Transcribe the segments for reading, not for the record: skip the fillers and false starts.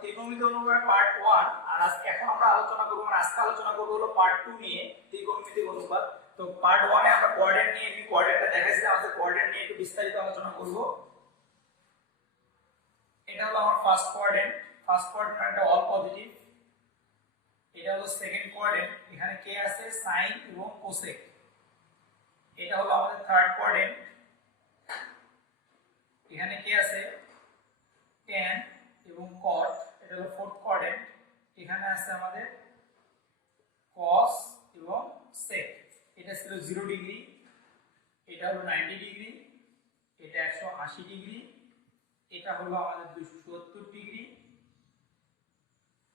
ত্রিকোণমিতি অনুপাত পার্ট 1 আর এখন আমরা আলোচনা করব আজকে আলোচনা করব হলো পার্ট 2 নিয়ে ত্রিকোণমিতি অনুপাত। তো পার্ট 1 এ আমরা কোঅর্ডিনেট নিয়ে কোঅর্ডিনেটটা দেখাইছিলাম, আজকে কোঅর্ডিনেট নিয়ে একটু বিস্তারিত আলোচনা করব। এটা হলো আমার ফার্স্ট কোঅর্ডিনেট মানে অল পজিটিভ। এটা হলো সেকেন্ড কোঅর্ডিনেট, এখানে কে আছে সাইন এবং কোসেক। এটা হলো আমাদের থার্ড কোঅর্ডিনেট, এখানে কে আছে tan এবং cot। এটা হলো ফোর্থ কোঅর্ডিনেট, এখানে আছে আমাদের cos এবং sec। এটা ছিল 0 ডিগ্রি, এটা হলো 90 ডিগ্রি, এটা 180 ডিগ্রি, এটা হলো আমাদের 270 ডিগ্রি,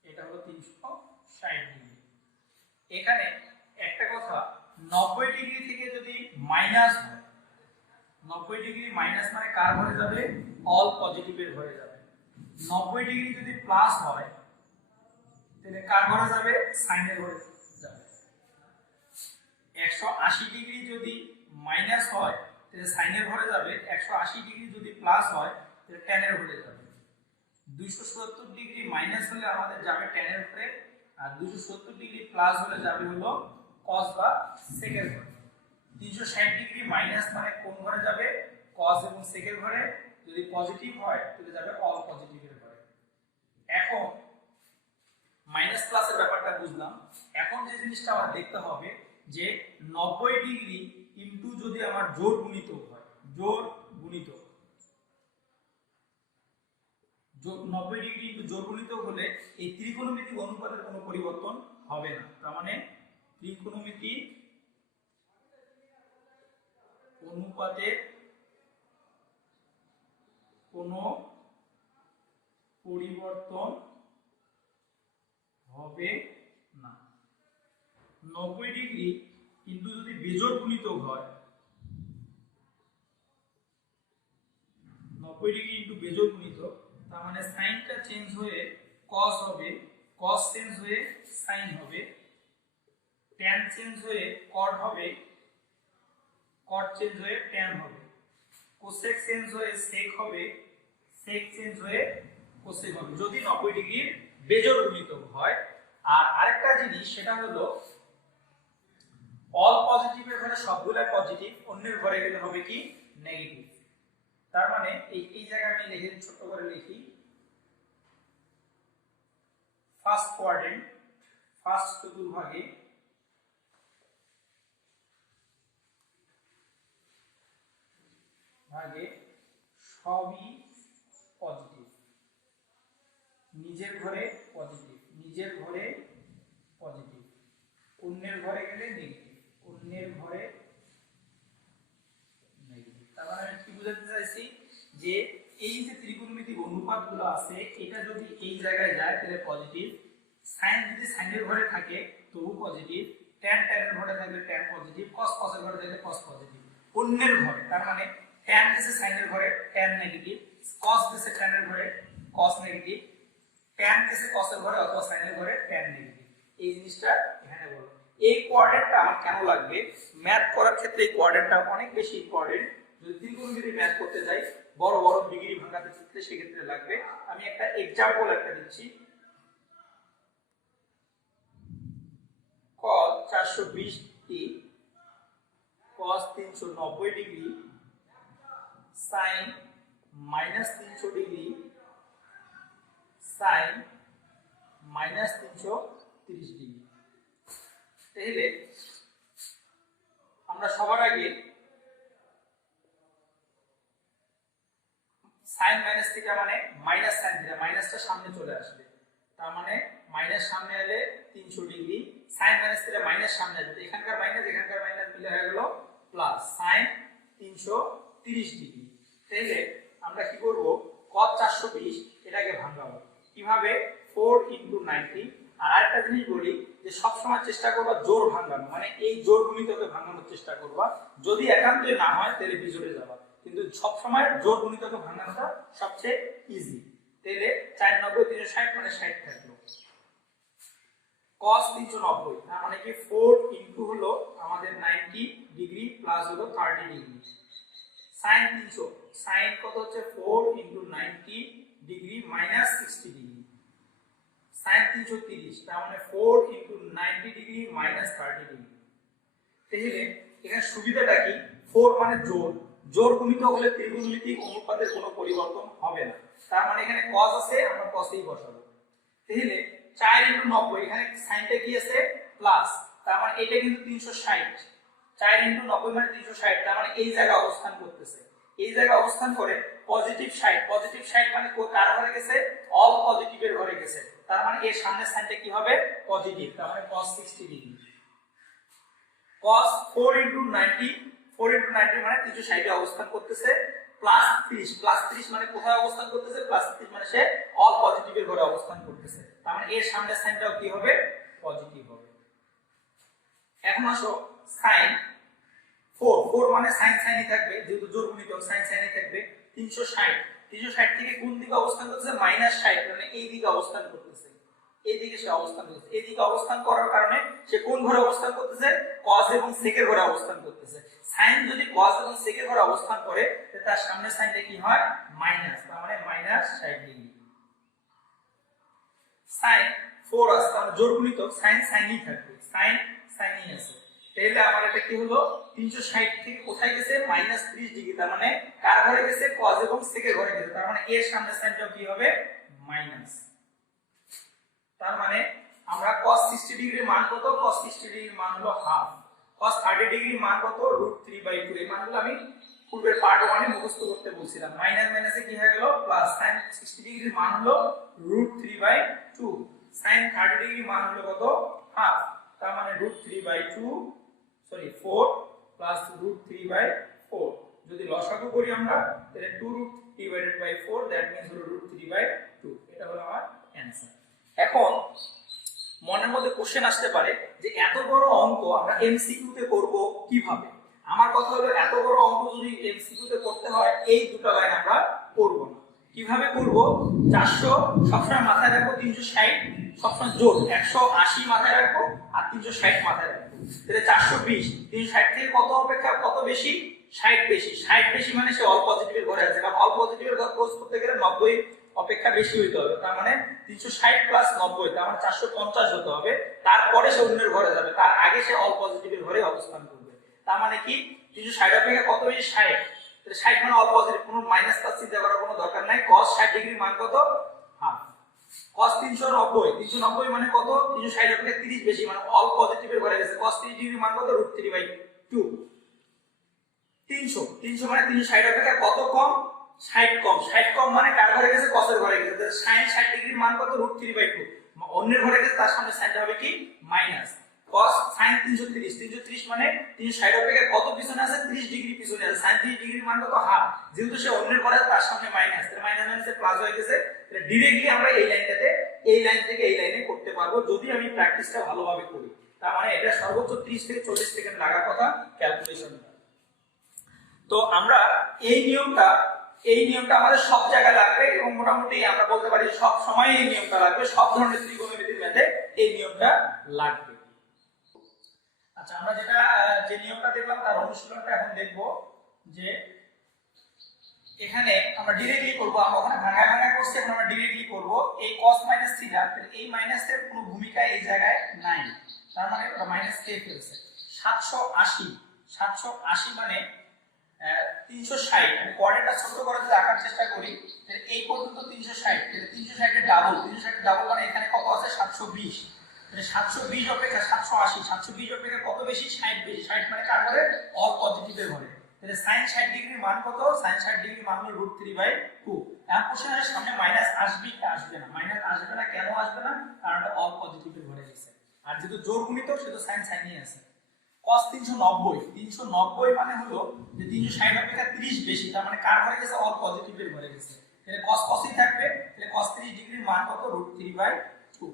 এটা হলো 360 ডিগ্রি। এখানে একটা কথা, 90 ডিগ্রি থেকে যদি মাইনাস হয়, 90 ডিগ্রি মাইনাস মানে কার ঘরে যাবে? অল পজিটিভের ঘরে যাবে। 90 ডিগ্রি যদি প্লাস হয় তাহলে কার ঘরে যাবে? সাইনের ঘরে যাবে। 180 ডিগ্রি যদি মাইনাস হয় তাহলে সাইনের ঘরে যাবে, 180 ডিগ্রি যদি প্লাস হয় তাহলে ট্যানের ঘরে যাবে। 270 ডিগ্রি মাইনাস হলে আমাদের যাবে ট্যানের ঘরে, আর 270 ডিগ্রি প্লাস হলে যাবে হলো cos বা sec এর ঘরে। 360 ডিগ্রি মাইনাস মানে কোন ঘরে যাবে? cos এবং sec এর ঘরে। যদি পজিটিভ হয় তাহলে যাবে অল পজিটিভের ঘরে। এখন মাইনাস প্লাসের ব্যাপারটা বুঝলাম। এখন যে জিনিসটা আমার দেখতে হবে যে 90 ডিগ্রি ইনটু যদি আমার জোড় গুণিতক হয়, জোড় গুণিতক 90 ডিগ্রি ইনটু জোড় গুণিতক হলে এই ত্রিকোণমিতিক অনুপাতের কোনো পরিবর্তন হবে না। তার মানে ত্রিকোণমিতিক অনুপাতের কোনো পরিবর্তন হবে না। 90 ডিগ্রি কিন্তু যদি বেজোড় গুণিতক হয়, 90 ডিগ্রি ইনটু বেজোড় গুণিতক, তার মানে সাইনটা চেঞ্জ হয়ে cos হবে, cos চেঞ্জ হয়ে সাইন হবে, tan চেঞ্জ হয়ে cot হবে, cot চেঞ্জ হয়ে tan হবে, cosec চেঞ্জ হয়ে sec হবে, sec চেঞ্জ হয়ে cosec হবে যদি 90 ডিগ্রির বেজোড় গুণিতক হয়। আর আরেকটা জিনিস সেটা হলো অল পজিটিভের ঘরে সবগুলা পজিটিভ, অন্যের ঘরে গেলে হবে কি নেগেটিভ। তার মানে এই জায়গায় আমি লিখে ছোট করে লিখি ফার্স্ট কোয়াড্রেন্ট, ফার্স্ট চতুর্ভাগে সবই পজিটিভ। নিজের ঘরে পজিটিভ, নিজের ঘরে পজিটিভ, অন্যের ঘরে গেলে নেগেটিভ, অন্যের ঘরে নেগেটিভ। তার মানে আমি কি বোঝাতে চাইছি যে এই যে ত্রিকোণমিতিক অনুপাতগুলো আছে, এটা যদি এই জায়গায় যায় তাহলে পজিটিভ, সাইন যদি সাইনের ঘরে থাকে তবু পজিটিভ, tan ট্যানের ঘরে থাকলে tan পজিটিভ, cos cos এর ঘরে থাকলে cos পজিটিভ। অন্যের ঘরে তার মানে tan গেছে সাইনের ঘরে tan নেগেটিভ, cos গেছে tan এর ঘরে cos নেগেটিভ, tan গেছে cos এর ঘরে অথবা সাইনের ঘরে tan নেগেটিভ। এই জিনিসটা এখানে বলো। এই কোঅর্ডিনেটটা আমার কেন লাগবে? ম্যাথ করার ক্ষেত্রে এই কোঅর্ডিনেটটা অনেক বেশি ইম্পর্টেন্ট। যদি ত্রিকোণমিতি ম্যাথ করতে যাই, বড় বড় ডিগ্রি ভাঙাতে ক্ষেত্রে সেক্ষেত্রে লাগবে। আমি একটা एग्जांपल একটা দিচ্ছি। cos 420 টি cos 390 degree sin -300 degree sin -330 degree. তাহলে আমরা সবার আগে sin মাইনাস থিটা মানে মাইনাস sin থিটা, মাইনাসটা সামনে চলে আসবে, তার মানে মাইনাস সামনে এলে 300 degree, sin minus theta minus সামনে আসবে, এখানকার মাইনাস মিলে হয়ে গেল প্লাস sin 330 ডিগ্রি। তাহলে আমরা কি করব? cos 420 এটাকে ভাঙাবো কিভাবে? 4 * 90। আর আরেকটা জিনিস বলি যে সব সময় চেষ্টা করবা জোড় ভাঙানো, মানে এই জোড় গুণিতকে ভাঙানোর চেষ্টা করবা। যদি একান্তই না হয় তাহলে বিজোড়ে যাবা, কিন্তু সব সময় জোড় গুণিতকে ভাঙানোটা সবচেয়ে ইজি। তাহলে 490 360 মানে 60 থাকলো, cos 390 তার মানে কি 4 ইনটু হলো আমাদের 90 ডিগ্রি প্লাস হলো 30 ডিগ্রি, sin 300 sin কত হচ্ছে 4 * 90 ডিগ্রি - 60 ডিগ্রি, sin 330 তার মানে 4 into 90 ডিগ্রি minus 30 ডিগ্রি। তাহলে এখানে সুবিধাটা কি, 4 মানে জোড়, জোড় গুণিত হলে ত্রিগুণমিতিক অনুপাতের কোনো পরিবর্তন হবে না। তার মানে এখানে cos আছে, আমরা cosই বসাবো। তাহলে 4 into 90, এখানে সাইনটা কি আছে প্লাস, তার মানে এটা কিন্তু 360, 4 into 90 মানে 360, তার মানে এই জায়গায় অবস্থান করতেছে, এই জায়গায় অবস্থান করে পজিটিভ 60, পজিটিভ 60 মানে কার ঘরে গেছে, অল পজিটিভের ঘরে গেছে, তার মানে এর সামনের সাইনটা কি হবে পজিটিভ, তার মানে cos 60 degree. cos 4 into 90, 4 into 90 মানে 360 এ অবস্থান করতেছে, প্লাস 30, প্লাস 30 মানে কোথায় অবস্থান করতেছে, প্লাস 30 মানে সে অল পজিটিভের ঘরে অবস্থান করতেছে, তার মানে এর সামনের সাইনটাও কি হবে পজিটিভ হবে। এখন আসো sin 4, 4 মানে sin সাইনই থাকবে, যেহেতু জোড় গুণিতক sin সাইনই থাকবে, 360, 360 থেকে কোন দিকে অবস্থান করতেছে -60, মানে এই দিকে অবস্থান করতেছে, এই দিকে সে অবস্থান করতেছে, এই দিকে অবস্থান করার কারণে সে কোন ঘরে অবস্থান করতেছে, cos এবং sec এর ঘরে অবস্থান করতেছে। sin যদি cos এবং sec এর ঘরে অবস্থান করে তার সামনের সাইনটা কি হয় মাইনাস, তার মানে -60 ডিগ্রি। sin 4 আছে, তার জোড় গুণিতক sin সাইনই থাকবে, sin সাইনই আছে, তাহলে আমার এটা কি হলো 360 থেকে কোথায় গেছে -30 ডিগ্রি, তার মানে কার ঘরে গেছে cos এবং sec এর ঘরে গেছে, তার মানে এর সামনের সাইনটা কি হবে মাইনাস। তার মানে আমরা cos 60 ডিগ্রির মান কত, cos 60 ডিগ্রির মান হলো হাফ, cos 30 ডিগ্রির মান কত √3/2, এই মানগুলো আমি পূর্বের পার্ট 1 এ মুখস্থ করতে বলছিলাম, মাইনাস মাইনাসে কি হয়ে গেল প্লাস, sin 60 ডিগ্রির মান হলো √3/2, sin 30 ডিগ্রির মান হলো কত হাফ, তার মানে √3/2 সরি 4 প্লাস √3/4, যদি লসাগু করি আমরা তাহলে 2√3/4, দ্যাট মিন্স হলো √3/2, এটা হলো আমার অ্যানসার। এখন মনের মধ্যে কোশ্চেন আসতে পারে যে এত বড় অঙ্ক আমরা এমসিকিউ তে করব কিভাবে। আমার কথা হলো এত বড় অঙ্ক যদি এমসিকিউ তে করতে হয় এই দুটো লাইন আমরা করব না। কিভাবে করব, 400 সবসময় মাথায় রাখবো, 360 সবসময় জোড়, 180 মাথায় রাখবো আর 360 মাথায় রাখবো, তাহলে 420, 360 থেকে কত অপেক্ষা কত বেশি, 60 বেশি, 60 বেশি মানে সে অল পজিটিভের ঘরে আছে, কারণ অল পজিটিভের ঘর ক্লোজ করতে গেলে 90 অপেক্ষা বেশি হইতে হবে, তার মানে 360 প্লাস 90, তার মানে 450 হতে হবে, তারপরে সে অন্যের ঘরে যাবে, তার আগে সে অল পজিটিভের ঘরে অবস্থান করবে, তার মানে কি 360 অপেক্ষা কত বেশি 60, তাহলে 60 মানে অল পজিটিভ, কোনো মাইনাস প্লাস চিন্তা করার কোনো দরকার নাই, cos 60 ডিগ্রির মান কত হাফ, cos 390, 390 মানে কত, 360 অপেক্ষা 30 বেশি মানে অল পজিটিভের ঘরে গেছে, cos 30 ডিগ্রির মান কত √3/2, 300, 300 মানে 360 অপেক্ষা কত কম, 60 কম, 60 কম মানে কার ঘরে গেছে cos এর ঘরে গেছে, তাহলে sin 60 ডিগ্রির মান কত √3/2, অন্যের ঘরে গেছে তার সামনে সাইনটা হবে কি মাইনাস, cos sin 330, 330 মানে 360 অপেক্ষা কত পিছনে আছে 30 ডিগ্রি পিছনে আছে, sin 30 ডিগ্রির মান কত হাফ, যেহেতু সে অন্যের ঘরে তার সামনে মাইনাস, তাহলে মাইনাস মাইনাসে প্লাস হয়ে গেছে, তাহলে ডাইরেক্টলি আমরা এই লাইনটাতে এই লাইন থেকে এই লাইনে করতে পারবো যদি আমি প্র্যাকটিসটা ভালোভাবে করি, তার মানে এটা সর্বোচ্চ 30 থেকে 40 সেকেন্ড লাগার কথা ক্যালকুলেশনটা। তো আমরা এই নিয়মটা আমাদের সব জায়গায় লাগবে এবং মোটামুটি আমরা বলতে পারি সব সময় এই নিয়মটা লাগবে, সব ধরনের ত্রিকোণমিতির ম্যাথে এই নিয়মটা লাগবে। আচ্ছা, আমরা যে নিয়মটা দেখলাম তার অনুশীলনটা এখন দেখব, যে এখানে আমরা ডিরেক্টলি করব, আমরা ওখানে ভাঙা ভাঙা করছি, এখন আমরা ডিরেক্টলি করব, এই cos θ, এই মাইনাসের কোনো ভূমিকা এই জায়গায় নাই, তার মানে ওটা মাইনাস কে ফেলছে, 780 মানে 360, আমি কোঅর্ডিনেটটা ছোট করে যদি আঁকার চেষ্টা করি তাহলে এই পর্যন্ত 360, তাহলে 360 এর ডাবল, 360 এর ডাবল মানে এখানে কত আছে 720, তাহলে 720 অপেক্ষা 720 অপেক্ষা কত বেশি 60 বেশি, 60 মানে কার ঘরে অল পজিটিভের ঘরে, তাহলে sin 60 ডিগ্রির মান কত, sin 60 ডিগ্রির মান হলো √3/2। এখন কোশ্চেনের সামনে মাইনাস আসবে কি আসবে না, মাইনাস আসবে না, কেন আসবে না, কারণ এটা অল পজিটিভের ঘরে গেছে, আর যেহেতু জোড় গুণিতক সেটা sin সাইনই আছে। cos 390 মানে হলো যে 360 অপেক্ষা 30 বেশি, তার মানে কার ঘরে গেছে অল পজিটিভের ঘরে গেছে, তাহলে cos cosই থাকবে, তাহলে cos 30 ডিগ্রির মান কত √3/2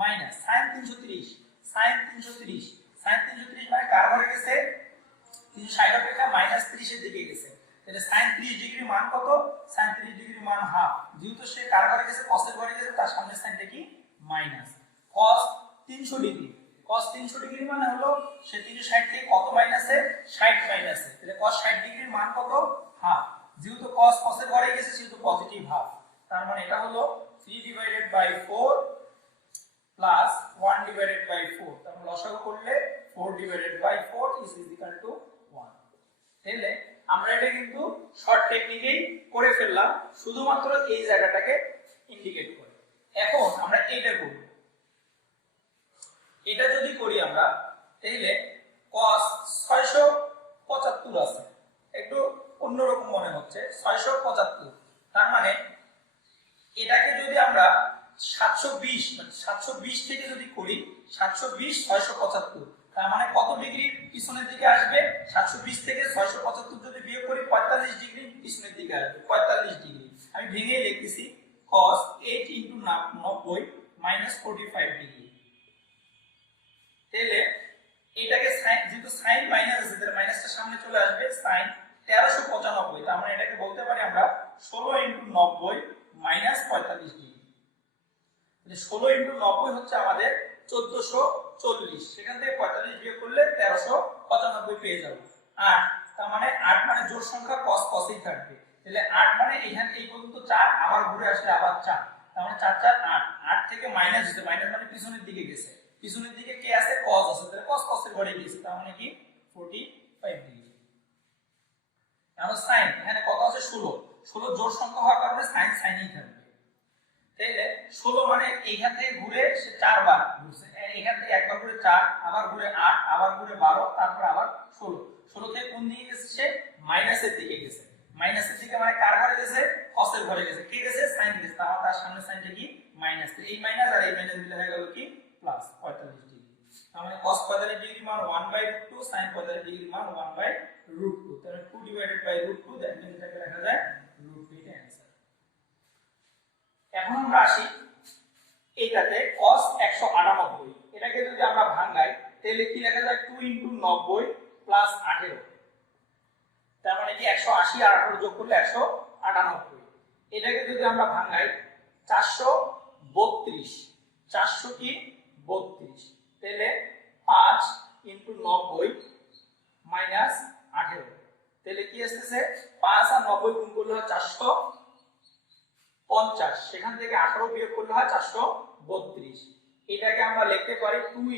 মাইনাস sin 330 মানে কার ঘরে গেছে 360 অপেক্ষা -30 এর দিকে গেছে, তাহলে sin 30 ডিগ্রির মান কত, sin 30 ডিগ্রির মান হাফ, যেহেতু সে কার ঘরে গেছে cos এর ঘরে গেছে তার সামনের সাইনটা কি মাইনাস, cos 300 ডিগ্রি মানে হলো সে 360 থেকে কত মাইনাসে 60 মাইনাসে, তাহলে cos 60 ডিগ্রির মান কত হাফ, যেহেতু cos এর ঘরে গেছে সেহেতু পজিটিভ হাফ, তার মানে এটা হলো 3/4 প্লাস 1 ডিভাইডেড বাই 4, তাহলে লসাগু করলে 4 divided by 4 is equal to 1। তাহলে আমরা এটা কিন্তু শর্ট টেকনিকেই করে ফেললাম, শুধুমাত্র এই জায়গাটাকে ইন্ডিকেট করে। এখন আমরা এইটা করব, এটা যদি করি আমরা, তাহলে cos 675 আছে, একটু অন্যরকম মনে হচ্ছে 675, তার মানে এটাকে যদি আমরা 720 মানে 720 থেকে যদি করি, 720 675, তার মানে কত ডিগ্রি পিছনের দিকে আসবে? 720 থেকে 675 যদি বিয়োগ করি 45 ডিগ্রি পিছনের দিকে আসবে, 45 ডিগ্রি। আমি ভেঙে লিখতেছি cos 8 * 90 - 45 ডিগ্রি। তাহলে এটাকে sin, যেহেতু sin মাইনাস আছে তাহলে মাইনাসটা সামনে চলে আসবে, sin 1395, তার মানে এটাকে বলতে পারি আমরা 16 * 90 - 45 ডিগ্রি। 16 * 90 হচ্ছে আমাদের 1440, সেখান থেকে 45 বিয়োগ করলে 1395 পেয়ে যাব। 8, তার মানে 8 মানে জোড় সংখ্যা cos cosই থাকবে, তাহলে 8 মানে এখানে এই পর্যন্ত 4, আবার ঘুরে আসলে আবার 4, তার মানে 4 4 8, 8 থেকে মাইনাস দিতে, মাইনাস মানে পিছনের দিকে গেছে, পিছনের দিকে কে আছে? cos আছে, তাহলে cos cos এর ঘরে গেছে, তার মানে কি 45 ডিগ্রি। এখন sin এখানে কত আছে? 16, 16 জোড় সংখ্যা হওয়ার কারণে sin sinই থাকবে। তাহলে 16 মানে এইখান থেকে ঘুরে সে 4 বার ঘুরছে, এখান থেকে একবার ঘুরে 4, আবার ঘুরে 8, আবার ঘুরে 12, তারপর আবার 16, 16 থেকে কোন দিকে গেছে? সে মাইনাসের দিকে গেছে, মাইনাসের দিকে মানে কার ঘরে গেছে? cos এর ঘরে গেছে, কে গেছে? sin গেছে, তার সামনে সাইনটা কি? মাইনাস, এই মাইনাস আর এই মাইনাস মিলে হয়ে গেল কি? Plus 45 degree. তার মানে cos 45 ডিগ্রি মান 1/√2, sin 45 ডিগ্রি মান 1/√2, তাহলে 2 ডিভাইডেড বাই √2, দ্যাট মিন্স এটাকে লেখা যায় √2 এর आंसर। এখন আমরা আসি এইটাতে cos 198, এটাকে যদি আমরা ভাঙাই তাহলে কি লেখা যায়? 2 * 90 + 18, তার মানে কি 180 আর 18 যোগ করলে 198। এটাকে যদি আমরা ভাঙাই 432, 400 কি 32, তাহলে 5 * 90 - 18, তাহলে কি আসছে? 5 আর 90 গুণ করলে হয় 450, সেখান থেকে 18 বিয়োগ করলে হয় 432। এটাকে আমরা লিখতে পারি 2 *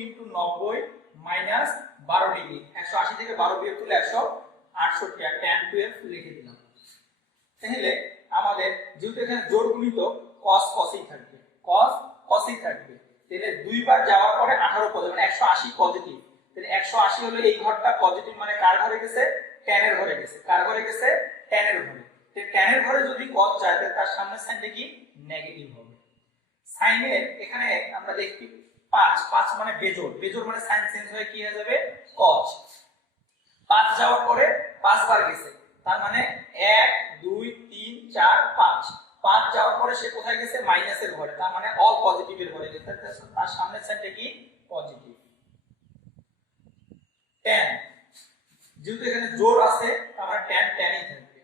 90 - 12 ডিগ্রি, 180 থেকে 12 বিয়োগ করলে 168, আর tan 12 লিখে দিলাম। তাহলে আমাদের যেহেতু এখানে জোড় গুণিত cos cosই থাকবে, cos cosই থাকবে, তাহলে দুইবার যাওয়ার পরে 18 পজিটিভ মানে 180 পজিটিভ, তাহলে 180 হলো এই ঘরটা পজিটিভ, মানে কার ঘরে গেছে? tan এর ঘরে গেছে, কার ঘরে গেছে? tan এর ঘরে। তাহলে tan এর ঘরে যদি cos যায় তাহলে তার সামনের সাইনটা কি? নেগেটিভ হবে। সাইনের এখানে আমরা দেখি 5, 5 মানে বেজোড়, বেজোড় মানে সাইন চেঞ্জ হয়ে কি হয়ে যাবে? cos। 5 যাওয়ার পরে 5 বার গেছে, তার মানে 1 2 3 4 5, 5 যাওয়ার পরে সে কোথায় গেছে? মাইনাসের ঘরে, তার মানে অল পজিটিভের ঘরে গেছে, তার সামনের সাইনটা কি? পজিটিভ। tan, যেহেতু এখানে জোড় আছে তার মানে tan tanই থাকবে।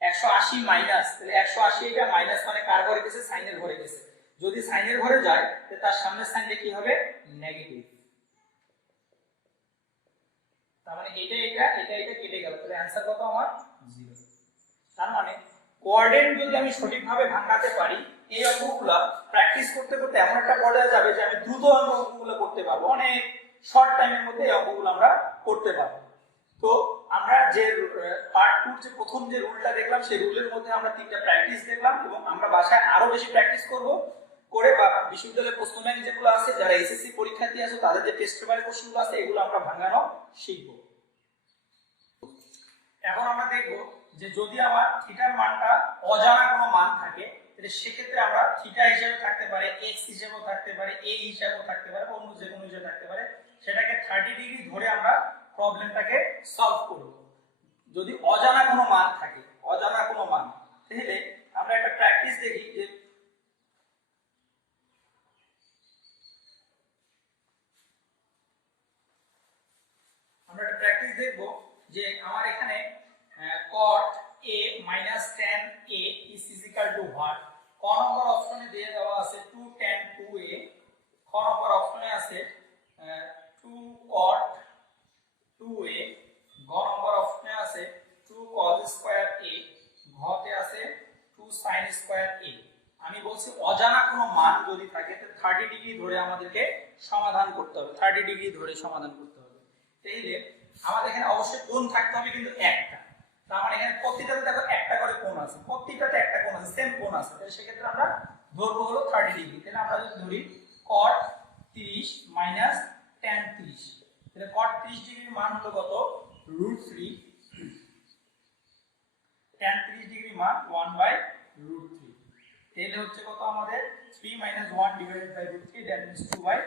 180 মাইনাস, তাহলে 180 এটা মাইনাস মানে কার ঘরে গেছে? সাইনের ঘরে গেছে, যদি সাইনের ঘরে যায় তাহলে তার সামনের সাইনটা কি হবে? নেগেটিভ। তার মানে এটা কেটে গেল, তাহলে आंसर কত আমার? 0। তার মানে কোঅর্ডিনেট যদি আমি সঠিকভাবে ভাঙাতে পারি, এই অঙ্কগুলো প্র্যাকটিস করতে করতে এমন একটা পর্যায়ে যাবে যে আমি দ্রুত অঙ্কগুলো করতে পারবো, অনেক শর্ট টাইমের মধ্যে এই অঙ্কগুলো আমরা করতে পারবো। তো আমরা যে পার্ট 2 যে প্রথম যে রুলটা দেখলাম, সেই রুলের মধ্যে আমরা 3টা প্র্যাকটিস দেখলাম, এবং আমরা বাসায় আরো বেশি প্র্যাকটিস করব করে, বা বিশ্ববিদ্যালয়ের প্রশ্ন ব্যাংক যেগুলো আছে, যারা এসএসসি পরীক্ষার্থী আছে তাদের যে টেস্ট পেপারের কোশ্চেনগুলো আছে, এগুলো আমরা ভাঙানো শিখব। এখন আমরা দেখব যে যদি আমার থিটার মানটা অজানা কোনো মান থাকে, তাহলে সেক্ষেত্রে আমরা থিটা হিসেবে থাকতে পারে, এক্স হিসেবেও থাকতে পারে, এ হিসেবেও থাকতে পারে, অন্য যে কোনো হিসেবে থাকতে পারে, সেটাকে 30 ডিগ্রি ধরে আমরা প্রবলেমটাকে সলভ করব। যদি অজানা কোনো মান থাকে, অজানা কোনো মান, তাহলে আমরা একটা প্র্যাকটিস দেখি যে আমরা একটা প্র্যাকটিস দেখব যে আমার এখানে cot a minus tan a is equal to what? ক নম্বর অপশনে দিয়ে দেওয়া আছে 2 tan 2a, খ নম্বর অপশনে আছে 2 cot 2a, গ নম্বর অপশনে আছে 2 cos স্কয়ার a, ঘতে আছে 2 sin স্কয়ার a। আমি বলছি অজানা কোনো মান যদি থাকে তো 30 ডিগ্রি ধরে আমাদেরকে সমাধান করতে হবে, 30 ডিগ্রি ধরে সমাধান করতে হবে। তাহলে আমাদের এখানে অবশ্যই কোণ থাকতে হবে কিন্তু একটা, তার মানে এখানে প্রতিটাতে দেখো একটা করে কোণ আছে, প্রতিটাতে একটা কোণ আছে, সেম কোণ আছে, তাহলে সেক্ষেত্রে আমরা ধরবো হলো 30 ডিগ্রি। তাহলে আমরা যদি ধরি cot 30 মাইনাস tan 30, তাহলে cot 30 ডিগ্রির মান হলো কত √3, tan 30 ডিগ্রি মান 1/√3, তাহলে হচ্ছে কত আমাদের 3 - 1 /√3, দ্যাট মিন্স 2/√3।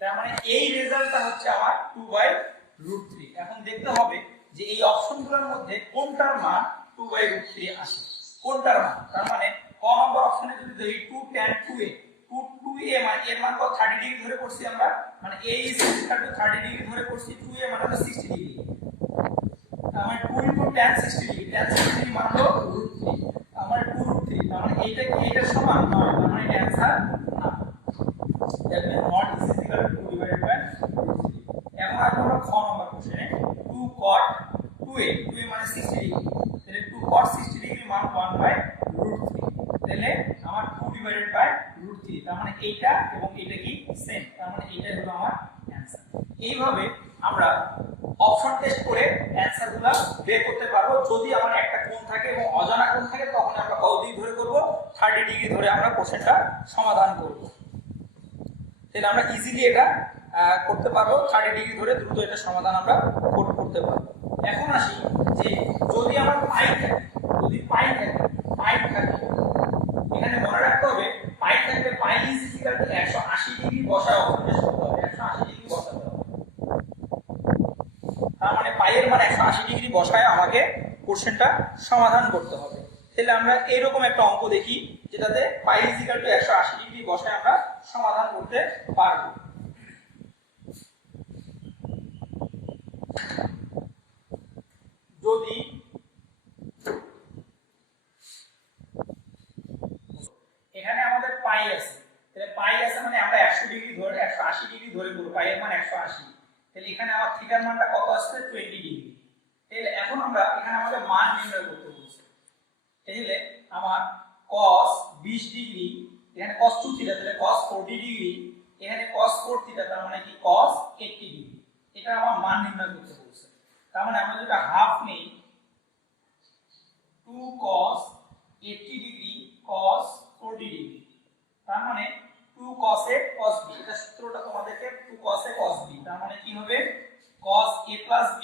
তার মানে এই রেজাল্টটা হচ্ছে আমার 2/√3। এখন দেখতে হবে যে এই অপশনগুলোর মধ্যে কোনটার মান 2/√3 আসে, কোনটার মান। তার মানে ক নম্বর অপশনে যদি ধরি 2 tan 2a, 2a মানে এর মান কত 30 ডিগ্রি ধরে করছি আমরা, মানে a is equal to 30 degree ধরে করছি, 2a মানে হলো 60 ডিগ্রি, তার মানে 2 * tan 60 ডিগ্রি, tan 60 ডিগ্রি মান হলো √3, আমার 2√3, তার মানে এইটা কি এটার সমান নয়, তার মানে এটা অ্যানসার না, that means not is equal to 2/√3। এখন আমরা খ নম্বর কোশ্চেনে 2 cot 2a, 2a মানে 60 ডিগ্রি, তাহলে 2 cot 60 ডিগ্রি মান 1/√3, তাহলে আমার 2/√3, তার মানে এইটা এবং এটা কি সেম, তার মানে এইটাই হলো আমার অ্যানসার। এইভাবে আমরা অপশন টেস্ট করে অ্যানসারগুলো বের করতে পারবো। যদি আমার একটা কোণ থাকে এবং অজানা কোণ থাকে তখন আমরা কত ডিগ্রি ধরে করব, 30 ডিগ্রি ধরে আমরা কোশ্চেনটা সমাধান করব। তাহলে আমরা ইজিলি এটা করতে পারবো, 30 ডিগ্রি ধরে দ্রুত এটা সমাধান আমরা করতে পারবো। এখন আসি যে যদি আমার পাই থাকে, যদি পাই থাকে, এখানে মনে রাখতে হবে পাই থাকলে পাই ইজ ইকুয়াল টু 180 ডিগ্রি বসায় অপশন টেস্ট করতে হবে, 180 ডিগ্রি বসাতে হবে, তার মানে পাই এর মান 180 ডিগ্রি বসায় আমাকে কোশ্চেনটা সমাধান করতে হবে। তাহলে আমরা এরকম একটা অঙ্ক দেখি যেটাতে পাই ইজ ইকুয়াল টু 180 ডিগ্রি বসায় আমরা সমাধান করতে পারবো। যদি এখানে আমাদের পাই আছে, তাহলে পাই আছে মানে আমরা 100 ডিগ্রি ধরে 180 ডিগ্রি ধরে করব, পাই এর মান 180, তাহলে এখানে আমার থিটার মানটা কত আসছে 20 ডিগ্রি। তাহলে এখন আমরা এখানে আমাদের মান নির্ণয় করতে বলছি, তাহলে আমার cos 20 ডিগ্রি, এখানে cos 2 থিটা, তাহলে cos 40 ডিগ্রি, এখানে cos 4 থিটা, তার মানে কি cos 80 ডিগ্রি, এটা আমার মান নির্ণয় করতে বলছে। তার মানে আমরা যেটা হাফ নেই 2 cos 80 ডিগ্রি cos 40 ডিগ্রি, তার মানে 2 cos a cos b, এটা সূত্রটা তোমাদেরকে 2 cos a cos b, তার মানে কি হবে cos a plus b,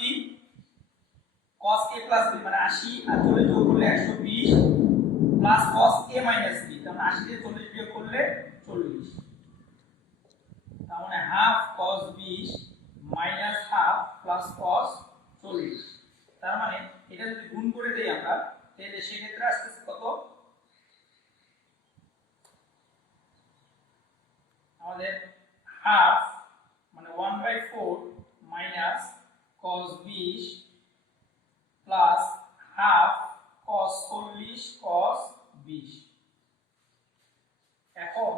cos a plus b মানে 80 আর 40 যোগ করলে 120 plus cos a minus b, তার মানে 80 দিয়ে 40 বিয়োগ করলে 40, তার মানে half cos 20 minus half plus cos 40, তার মানে এটা যদি গুণ করে দেই আমরা তাহলে সেক্ষেত্রে আসছে কত, আমাদের হাফ মানে 1/4 minus cos 20 plus half cos 40 cos 20। এখন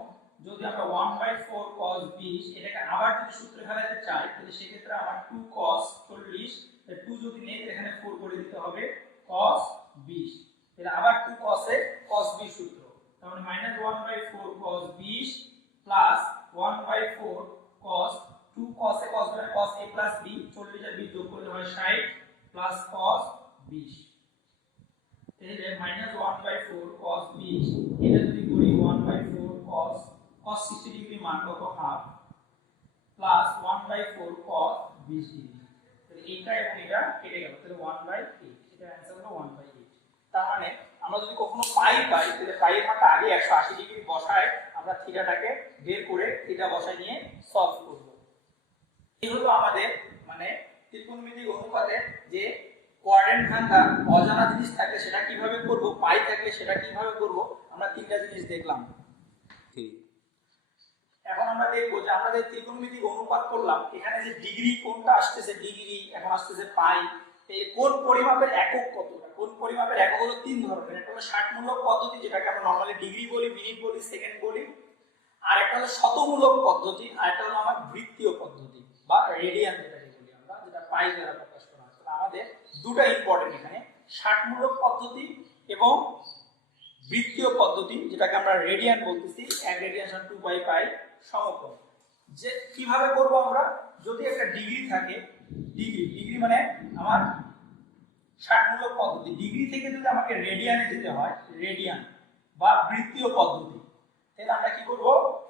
যদি আমরা 1/4 cos 20 এটাকে আবার যদি সূত্রে ফেলাতে চাই তাহলে সেক্ষেত্রে আমার 2 cos 40, 2 যদি নেই এখানে 4 করে দিতে হবে cos 20, তাহলে আবার 2 cos এ cos 20 সূত্র, তার মানে -1/4 cos 20 plus 1/4 cos 2 cos a cos মানে cos a plus b, 40 আর 20 যোগ করলে হয় 60 প্লাস cos 20, তাহলে -1/4 cos 20, এটা যদি করি 1/4 cos 60 ডিগ্রি মান কত হাফ প্লাস 1/4 cos 20 ডিগ্রি, তাহলে এইটা এবং এটা কেটে গেল, তাহলে 1/8, এটা आंसर হলো 1/8। তার মানে আমরা যদি কখনো পাই তাহলে পাই এর মানটা আগে 180 ডিগ্রি বসায় আমরা থিটাটাকে বের করে থিটা বসায় নিয়ে সলভ করব। এই হলো আমাদের মানে ত্রিকোণমিতিক অনুপাতে যে কোয়াড্রেন্ট ভাঙা অজানা জিনিস থাকলে সেটা কিভাবে করব, পাই থাকলে সেটা কিভাবে করব, আমরা তিনটা জিনিস দেখলাম। এখন আমরা দেখব যে আমরা যে ত্রিকোণমিতিক অনুপাত করলাম এখানে যে ডিগ্রি কোনটা আসছে ডিগ্রি, এখন আসছে পাই, এই কোণ পরিমাপের একক কতটা, কোণ পরিমাপের একক হলো তিন ধরনের, একটা হলো ষাটমূলক পদ্ধতি যেটাকে আমরা নরমালি ডিগ্রি বলি, মিনিট বলি, সেকেন্ড বলি, আর একটা হলো শতমূলক পদ্ধতি, আর একটা হলো আমার বৃত্তীয় পদ্ধতি বা রেডিয়ান যেটাকে বলি আমরা, যেটা পাই দ্বারা প্রকাশ করা হয়। তাহলে আমাদের দুটো ইম্পর্টেন্ট এখানে, ষাটমূলক পদ্ধতি এবং বৃত্তীয় পদ্ধতি, যেটাকে আমরা রেডিয়ান বলতেছি, 1 রেডিয়ান 2 পাই পাই সমকোণ। যে কিভাবে করব আমরা, যদি একটা ডিগ্রি থাকে, ডিগ্রি মানে আমার ষাটমূলক পদ্ধতি, ডিগ্রি থেকে যদি আমাকে রেডিয়ানে যেতে হয়, রেডিয়ান বা বৃত্তীয় পদ্ধতি, তাহলে আমরা কি করব,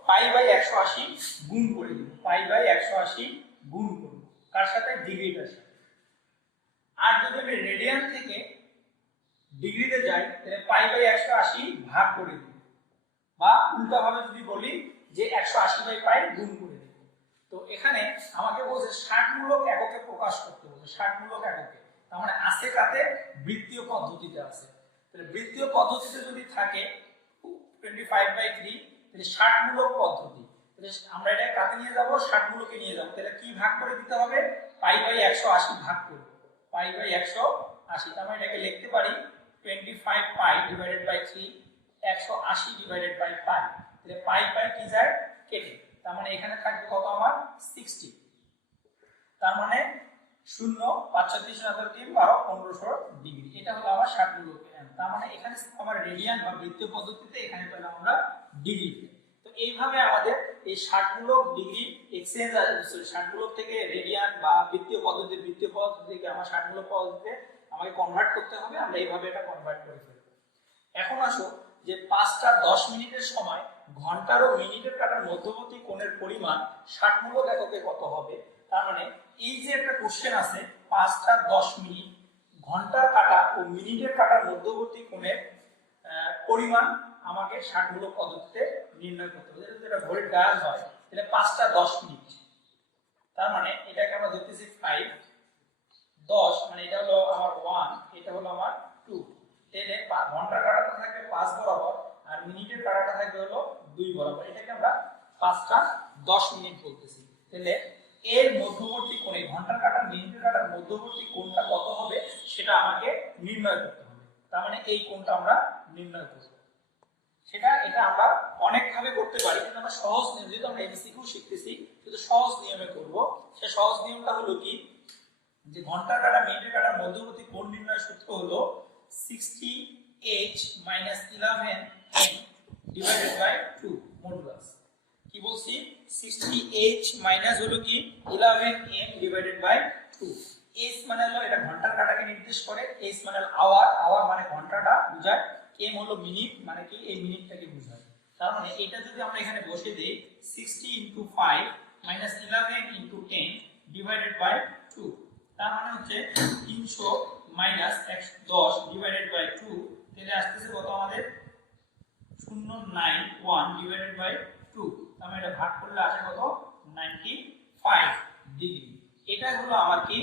পাই বাই 180 গুণ করে দেব, পাই বাই 180 গুণ করব কার সাথে, ডিগ্রিটার সাথে। আর যদি আমি রেডিয়ান থেকে ডিগ্রিতে যাই তাহলে পাই বাই 180 ভাগ করে দেব, বা উল্টা ভাবে যদি বলি যে 180 বাই পাই গুণ করে দেব। তো এখানে আমাকে বলছে ষাটমূলক এককে প্রকাশ করতে বলছে, ষাটমূলক এককে, তার মানে আছে কাতে, বৃত্তীয় পদ্ধতিতে আছে। তাহলে বৃত্তীয় পদ্ধতিতে যদি থাকে 25/3, তাহলে ষাটমূলক পদ্ধতি, তাহলে আমরা এটা কাতে নিয়ে যাব, ষাটমূলকে নিয়ে যাব। তাহলে কি ভাগ করে দিতে হবে, পাই বাই 180 ভাগ করব, পাই বাই 180, তার মানে এটাকে লিখতে পারি 25 pi divided by 3, 180 divided by pi. তাহলে পাই পাই কি যায় কেটে, তার মানে এখানে থাকবে কত আমার 60, তার মানে 0 5 36 3 12 1500 ডিগ্রি। এটা হলো আমার ষাটমূলক। তার মানে এখানে আমার রেডিয়ান বা বৃত্তীয় পদ্ধতিতে এখানে পেলাম আমরা ডিগ্রি। তো এইভাবে আমাদের এই ষাটমূলক ডিগ্রি এক্সচেঞ্জ, ষাটমূলক থেকে রেডিয়ান বা বৃত্তীয় পদ্ধতি থেকে আমার ষাটমূলক পদ্ধতিতে আমাকে কনভার্ট করতে হবে। আমরা এইভাবে এটা কনভার্ট করে ফেলব। এখন আসো যে 5টা 10 মিনিটের সময় ঘন্টার ও মিনিটের কাটার মধ্যবর্তী কোণের পরিমাণ ষাটমূলক এককে কত হবে। তার মানে এই যে একটা কোশ্চেন আছে, 5টা 10 মিনিট, ঘন্টার কাটা ও মিনিটের কাটার মধ্যবর্তী কোণের পরিমাণ আমাকে ষাটমূলক পদ্ধতিতে নির্ণয় করতে হবে। যদি এটা ঘড়ির কাজ হয় তাহলে 5টা 10 মিনিট, তার মানে এটাকে আমরা ধরতেছি 5, 10 মানে এটা হলো আমার 1, এটা হলো আমার 2, তাহলে ঘন্টার কাটাটা থাকবে 5 বরাবর আর মিনিটের কাটাটা থাকবে হলো 2 বরাবর। এটাকে আমরা 5টা 10 মিনিট বলতেছি। তাহলে এর মধ্যবর্তী কোণ, ঘন্টার কাটা মিনিটের কাটার মধ্যবর্তী কোণটা কত হবে সেটা আমাকে নির্ণয় করতে হবে। তার মানে এই কোণটা আমরা নির্ণয় করব। এটা আমরা অনেক ভাবে করতে পারি, কিন্তু আমরা সহজ নিয়ম, যেহেতু আমরা এমসিকিউ শিখতেছি, শুধু সহজ নিয়মে করব। সে সহজ নিয়মটা হলো কি, যে ঘন্টার কাটা মিনিটের কাটার মধ্যবর্তী কোণ নির্ণয়ের সূত্র হলো 60h - 11m divided by 2 modulus. কি বলছি, 60h মাইনাস হলো কি 11m ডিভাইডেড বাই 2। h মানে হলো এটা ঘন্টার কাটাকে নির্দেশ করে, h মানে আওয়ার, আওয়ার মানে ঘন্টাটা বোঝায়, m হলো মিনিট মানে কি এই মিনিটটাকে বোঝায়। তার মানে এটা যদি আমরা এখানে বসে দেই 60 * 5 - 11 * 10 ডিভাইডেড বাই 2, তার মানে হচ্ছে 300 - 10 ডিভাইডেড বাই 2, তাহলে আসতেছে কত আমাদের 091 ডিভাইডেড বাই 2। তাহলে এটা ভাগ করলে আসে কত 95 ডিগ্রি। এটা হলো আমার কি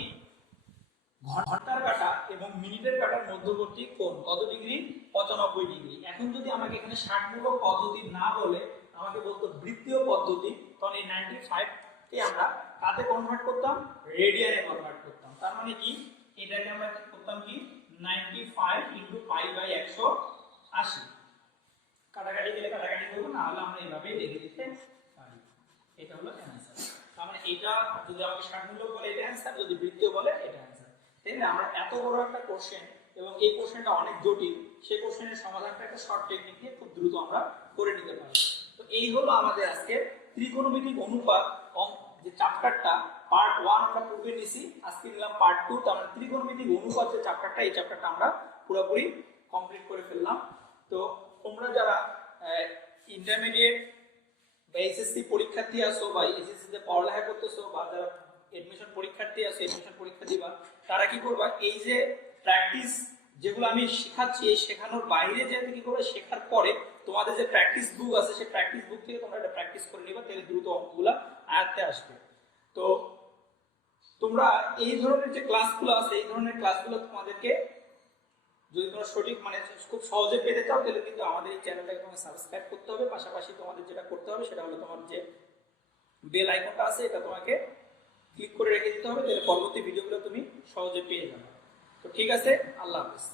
ঘন্টার কাটা এবং মিনিটের কাটার মধ্যবর্তী কোণ কত ডিগ্রি, 95 ডিগ্রি। এখন যদি আমাকে এখানে ষাটমূলক পদ্ধতি না বলে আমাকে বলতো বৃত্তীয় পদ্ধতি, তখন এই 95 কে আমরা কাতে কনভার্ট করতাম, রেডিয়ানে কনভার্ট করতাম। তার মানে কি এটাকে আমরা কি করতাম কি 95 * পাই বাই 180, কাটাকাটি গেলে কাটাকাটি করব, না হলে আমরা এইভাবে লিখে দিতে পারি। এটা হলো অ্যানসার। তার মানে এটা যদি আমাকে ষাটমূলক বলে এটা অ্যানসার, যদি বৃত্তীয় বলে এটা অ্যানসার। তাই না, আমরা এত বড় একটা কোশ্চেন এবং এই কোশ্চেনটা অনেক জটিল, সেই কোশ্চেনের সমাধানটা একটা শর্ট টেকনিক দিয়ে খুব দ্রুত আমরা করে নিতে পারি। তো এই হলো আমাদের আজকে ত্রিকোণমিতিক অনুপাত যে চ্যাপ্টারটা পার্ট 1 আমরা পূর্বে নিছি, আজকে নিলাম পার্ট 2। তার মানে ত্রিকোণমিতিক অনুপাত যে চ্যাপ্টারটা, এই চ্যাপ্টারটা আমরা পুরোপুরি কমপ্লিট করে ফেললাম। তো তোমরা যারা ইন্টারমিডিয়েট বা এসএসসি পরীক্ষার্থী আছো বা এসএসসি তে পড়ালেখা করতেছো, বা যারা এডমিশন পরীক্ষার্থী আছো, এডমিশন পরীক্ষা দিবা, তারা কি করবা, এই যে প্র্যাকটিস যেগুলো আমি শেখাচ্ছি, এই শেখানোর বাইরে যে কি করবে, শেখার পরে তোমাদের যে প্র্যাকটিস বুক আছে সেই প্র্যাকটিস বুক থেকে তোমরা এটা প্র্যাকটিস করে নিবা, তাহলে দ্রুত অঙ্কগুলো আয়ত্তে আসবে। তো তোমরা এই ধরনের যে ক্লাসগুলো আছে, এই ধরনের ক্লাসগুলো তোমাদেরকে যদি তোমরা সঠিক মানে খুব সহজে পেতে চাও, তাহলে কিন্তু আমাদের এই চ্যানেলটাকে তোমাকে সাবস্ক্রাইব করতে হবে। পাশাপাশি তোমাদের যেটা করতে হবে সেটা হলো তোমার যে বেল আইকনটা আছে এটা তোমাকে ক্লিক করে রেখে দিতে হবে, তাহলে পরবর্তী ভিডিওগুলো তুমি সহজে পেয়ে যাবে। তো ঠিক আছে, আল্লাহ হাফেজ।